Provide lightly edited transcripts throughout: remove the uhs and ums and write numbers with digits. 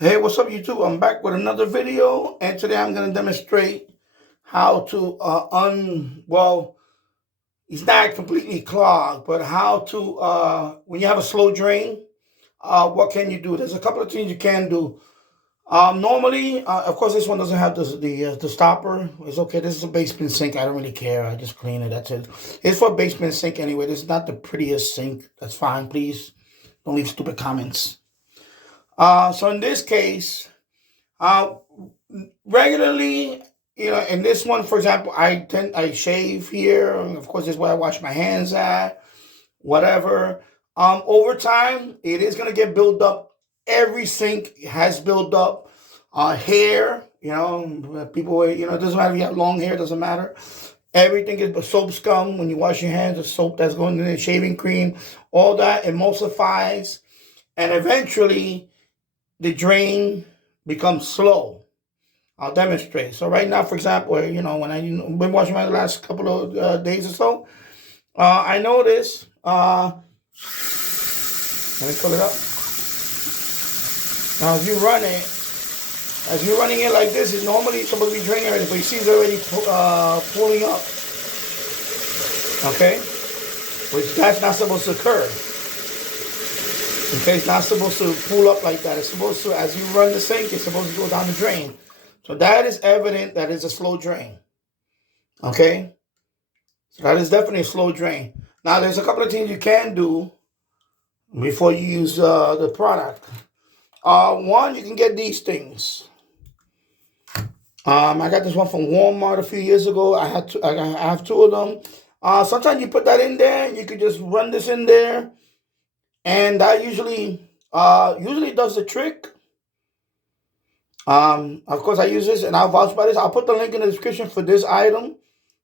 Hey, what's up YouTube? I'm back with another video, and today I'm going to demonstrate how to well, it's not completely clogged, but how to when you have a slow drain, what can you do? There's a couple of things you can do. Normally, of course, this one doesn't have the stopper. It's okay. This is a basement sink. I don't really care. I just clean it. That's it. It's for a basement sink anyway. This is not the prettiest sink. That's fine. Please don't leave stupid comments. So in this case. Uh, Regularly, in this one, for example, I shave here. And of course, this is where I wash my hands at. Whatever. Over time, it is gonna get built up. Every sink has built up. Hair. People. It doesn't matter if you have long hair. Doesn't matter. Everything is soap scum. When you wash your hands, the soap that's going in the shaving cream, all that emulsifies, and eventually the drain becomes slow. I'll demonstrate. So right now, for example, when I've been watching my last couple of days or so, I notice, let me pull it up. Now, as you're running it like this, it's normally supposed to be draining already, but you see it's already pulling up. Okay? Which that's not supposed to occur. Okay, it's not supposed to pull up like that. It's supposed to, as you run the sink, it's supposed to go down the drain. So that is evident that it's a slow drain. Okay? So that is definitely a slow drain. Now, there's a couple of things you can do before you use the product. One, you can get these things. I got this one from Walmart a few years ago. I have two of them. Sometimes you put that in there. You could just run this in there, and that usually does the trick. Of course, I use this, and I'll vouch by this. I'll put the link in the description for this item.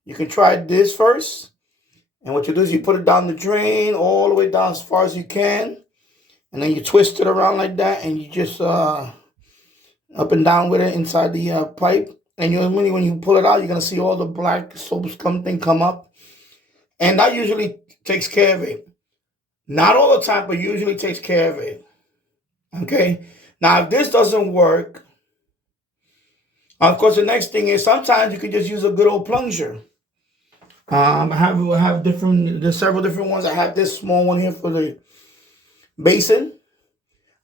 You can try this first. And what you do is you put it down the drain, all the way down as far as you can. And then you twist it around like that, and you just up and down with it inside the pipe. And when you pull it out, you're going to see all the black soap scum thing come up. And that usually takes care of it. Not all the time, but usually takes care of it. Okay? Now, if this doesn't work, of course, the next thing is sometimes you could just use a good old plunger. I have different. There's several different ones. I have this small one here for the basin.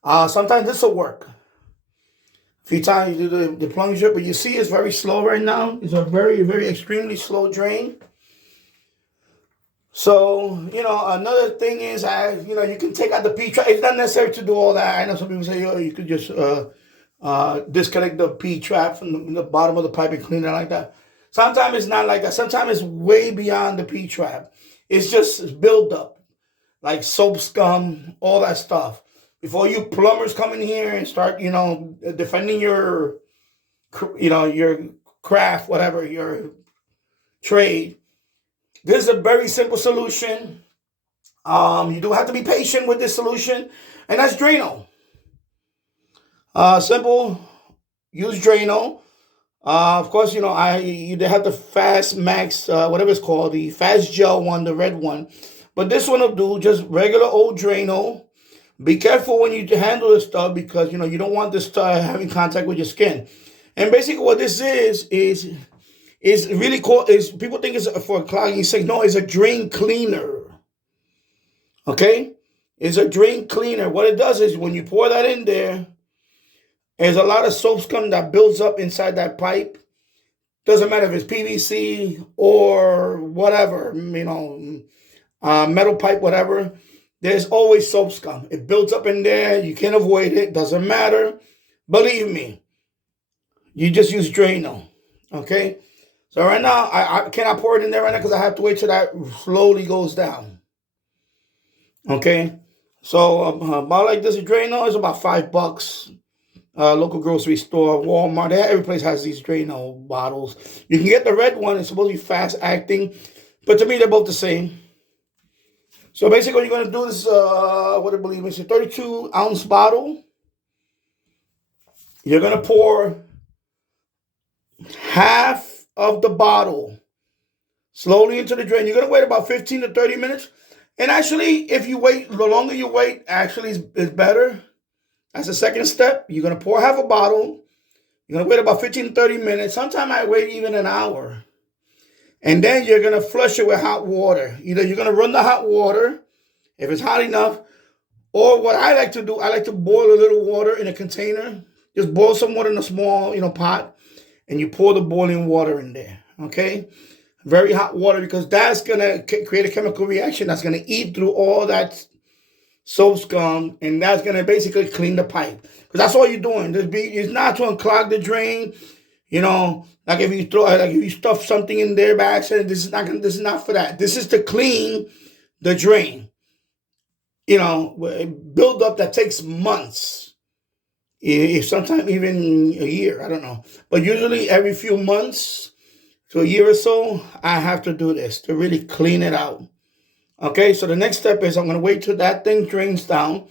Sometimes this will work. A few times you do the plunger, but you see it's very slow right now. It's a very, very extremely slow drain. So, another thing is, you can take out the P-trap. It's not necessary to do all that. I know some people say, you could just disconnect the P-trap from the bottom of the pipe and clean it like that. Sometimes it's not like that. Sometimes it's way beyond the P-trap. It's just buildup, like soap scum, all that stuff. Before you plumbers come in here and start, defending your craft, whatever, your trade, this is a very simple solution. You do have to be patient with this solution, and that's Drano. Simple, use Drano. Of course, they have the Fast Max, whatever it's called, the Fast Gel one, the red one. But this one will do just regular old Drano. Be careful when you handle this stuff because, you don't want this stuff having contact with your skin. And basically what this is really cool. People think it's for clogging sinks. No, it's a drain cleaner. Okay? It's a drain cleaner. What it does is when you pour that in there, there's a lot of soap scum that builds up inside that pipe. Doesn't matter if it's PVC or whatever, metal pipe, whatever. There's always soap scum. It builds up in there. You can't avoid it. Doesn't matter. Believe me. You just use Drano. Okay? So right now, I cannot pour it in there right now because I have to wait till that slowly goes down. Okay? So about like this Drano is about $5. Local grocery store, Walmart, every place has these Drano bottles. You can get the red one. It's supposed to be fast acting. But to me, they're both the same. So basically, what you're going to do is, what I believe is a 32-ounce bottle. You're going to pour half of the bottle slowly into the drain. You're going to wait about 15 to 30 minutes. And actually, if you wait, the longer you wait, actually is better. As a second step, you're going to pour half a bottle. You're going to wait about 15 to 30 minutes. Sometimes I wait even an hour. And then you're going to flush it with hot water. Either you're going to run the hot water, if it's hot enough, or what I like to do, I like to boil a little water in a container. Just boil some water in a small, pot, and you pour the boiling water in there, okay? Very hot water, because that's going to create a chemical reaction that's going to eat through all that soap scum, and that's going to basically clean the pipe. Because that's all you're doing. It's not to unclog the drain. Like if you stuff something in there by accident, this is not for that. This is to clean the drain. Build up that takes months, if sometimes even a year. I don't know, but usually every few months to a year or so, I have to do this to really clean it out. Okay, so the next step is I'm going to wait till that thing drains down,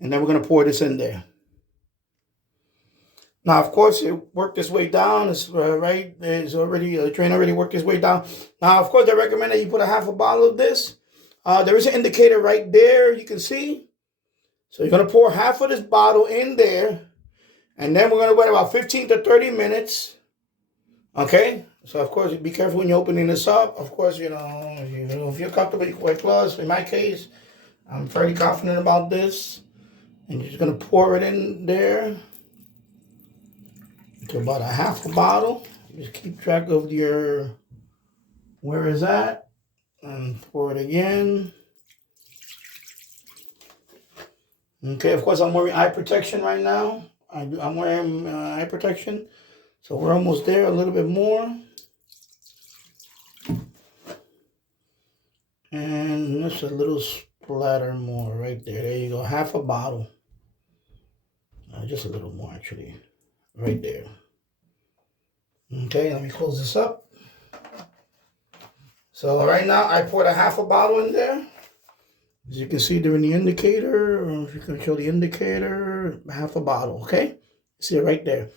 and then we're going to pour this in there. Now, of course, it worked its way down. It's right. There's already the drain already worked its way down. Now, of course, they recommend that you put a half a bottle of this. There is an indicator right there, you can see. So you're going to pour half of this bottle in there, and then we're going to wait about 15 to 30 minutes. Okay? So, of course, be careful when you're opening this up. Of course, if you're comfortable, you can wear gloves. In my case, I'm fairly confident about this. And you're just going to pour it in there to about a half a bottle. Just keep track of where is that. And pour it again. Okay, of course, I'm wearing eye protection right now. I'm wearing eye protection. So we're almost there, a little bit more. And just a little splatter more right there. There you go, half a bottle. Just a little more, actually, right there. Okay, let me close this up. So right now, I poured a half a bottle in there. As you can see during the indicator, or if you can show the indicator, half a bottle, okay? See it right there,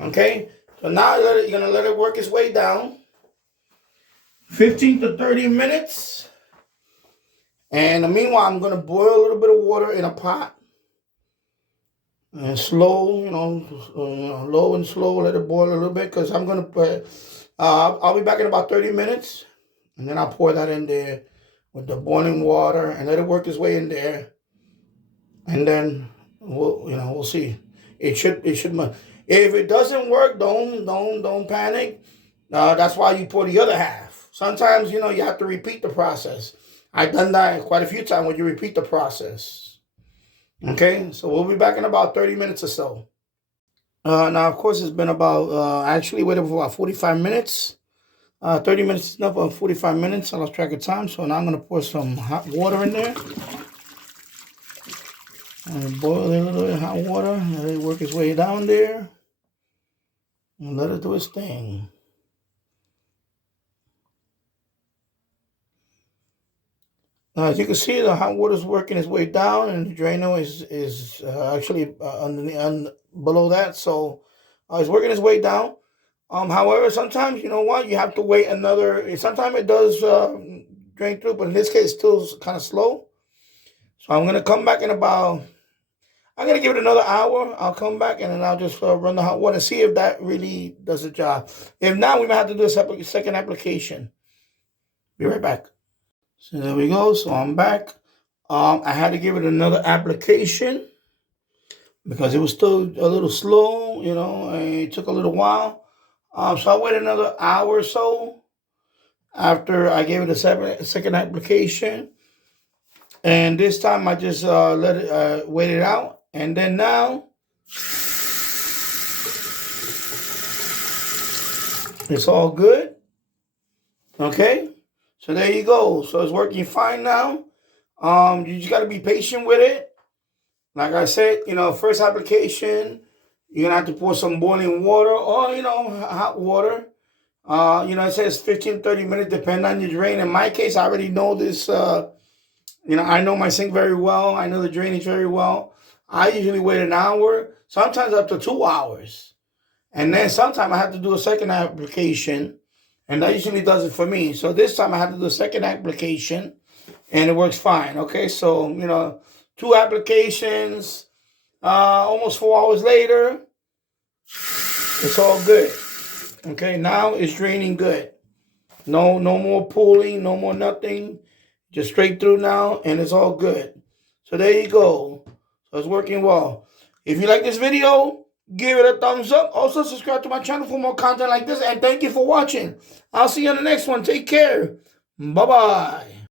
okay? So now you're going to let it work its way down. 15 to 30 minutes. And meanwhile, I'm going to boil a little bit of water in a pot. And slow, low and slow, let it boil a little bit, because I'm going to put, I'll be back in about 30 minutes. And then I'll pour that in there with the boiling water and let it work its way in there. And then we'll see. It should. If it doesn't work, don't panic. That's why you pour the other half. Sometimes you have to repeat the process. I've done that quite a few times when you repeat the process. Okay, so we'll be back in about 30 minutes or so. Now, of course, it's been about I actually waited for about 45 minutes. 30 minutes is enough for 45 minutes. I lost track of time. So now I'm going to pour some hot water in there. And boil a little bit of hot water. Let it work its way down there. And let it do its thing. Now, as you can see, the hot water is working its way down. And the Drano is actually below that. So it's working its way down. However, sometimes, you have to wait sometimes it does drain through, but in this case, it's still kind of slow. So I'm going to come back I'm going to give it another hour. I'll come back and then I'll just run the hot water and see if that really does the job. If not, we might have to do a second application. Be right back. So there we go. So I'm back. I had to give it another application because it was still a little slow, and it took a little while. So I waited another hour or so after I gave it a second application. And this time I just let it wait it out. And then now it's all good. Okay. So there you go. So it's working fine now. You just got to be patient with it. Like I said, first application, you're going to have to pour some boiling water or, hot water. It says 15, 30 minutes, depending on your drain. In my case, I already know this. I know my sink very well. I know the drainage very well. I usually wait an hour, sometimes up to 2 hours. And then sometimes I have to do a second application. And that usually does it for me. So this time I had to do a second application. And it works fine. Okay, so, 2 applications. Almost 4 hours later, it's all good. Okay, now it's draining good. No more pooling, no more nothing. Just straight through now, and it's all good. So there you go. So it's working well. If you like this video, give it a thumbs up. Also, subscribe to my channel for more content like this. And thank you for watching. I'll see you on the next one. Take care. Bye-bye.